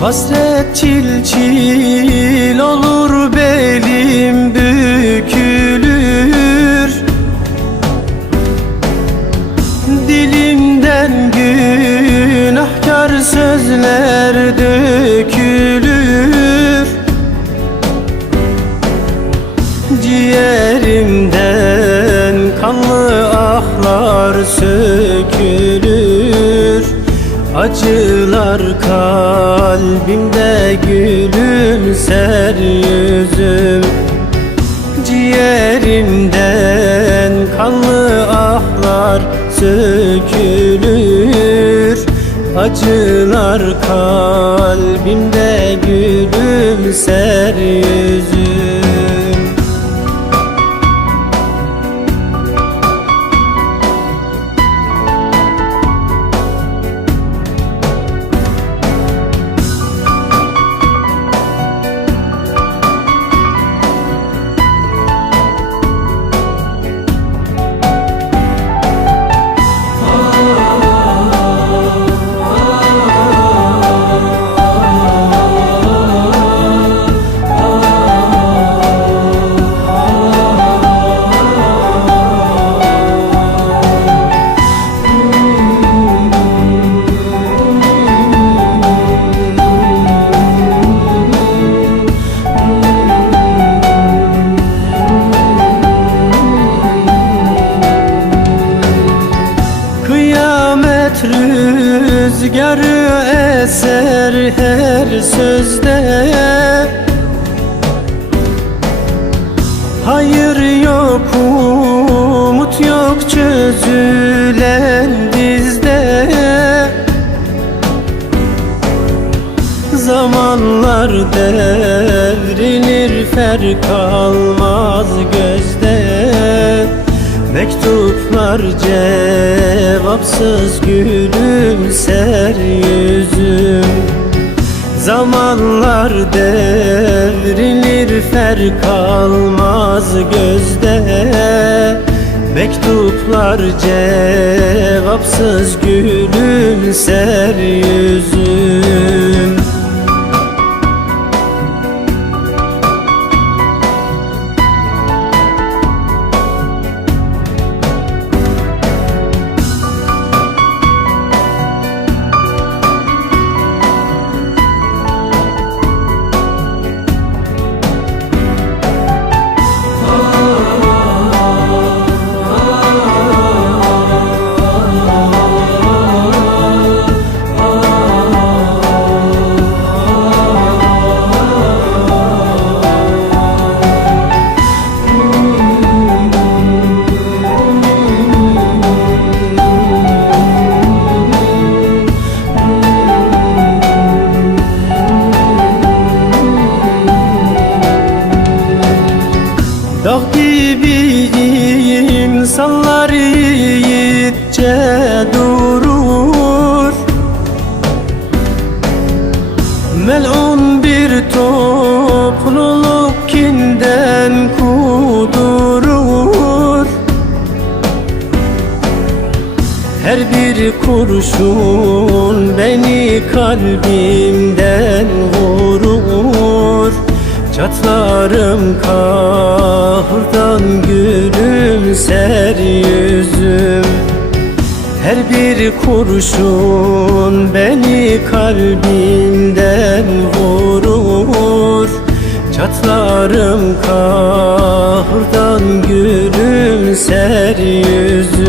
Hasret çil çil olur belim bükülür. Dilimden günahkar sözler dökülür. Ciğerimden kanlı ahlar sökülür Acılar kalbimde gülümser yüzüm. Ciğerimden kanlı ahlar sökülür. Acılar kalbimde gülümser yüzüm Kıyamet rüzgarı eser her sözde. Hayır yok umut yok çözülen bizde. Zamanlar devrilir fer kalmaz gözde. Mektuplar cevapsız gülümser yüzüm. Zamanlar devrilir fer kalmaz gözde. Mektuplar cevapsız gülümser yüzüm insanlar yiğitçe durur. Melun bir topluluk kinden kudurur. Her bir kurşun beni kalbimden vurur. Çatlarım kahırdan gülümser yüzüm. Her bir kurşun beni kalbimden vurur. Çatlarım kahırdan gülümser yüzüm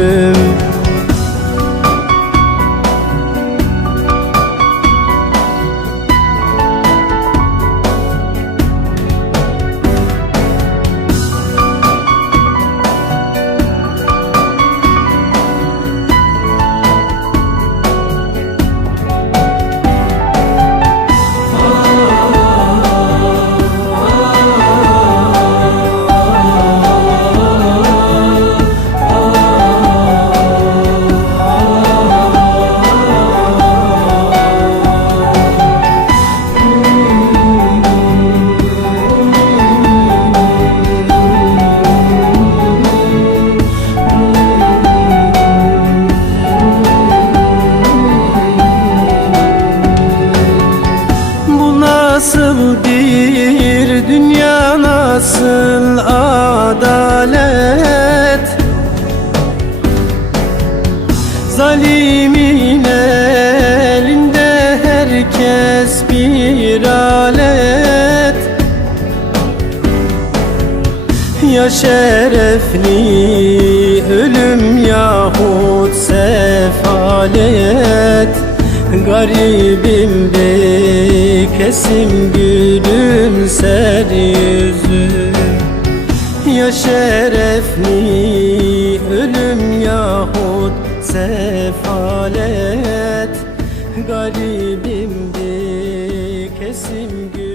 bir alet. Ya şerefli ölüm yahut sefalet. Garibim bir kesim gülümser yüzüm Ya şerefli ölüm yahut sefalet. Garibim kesim gün.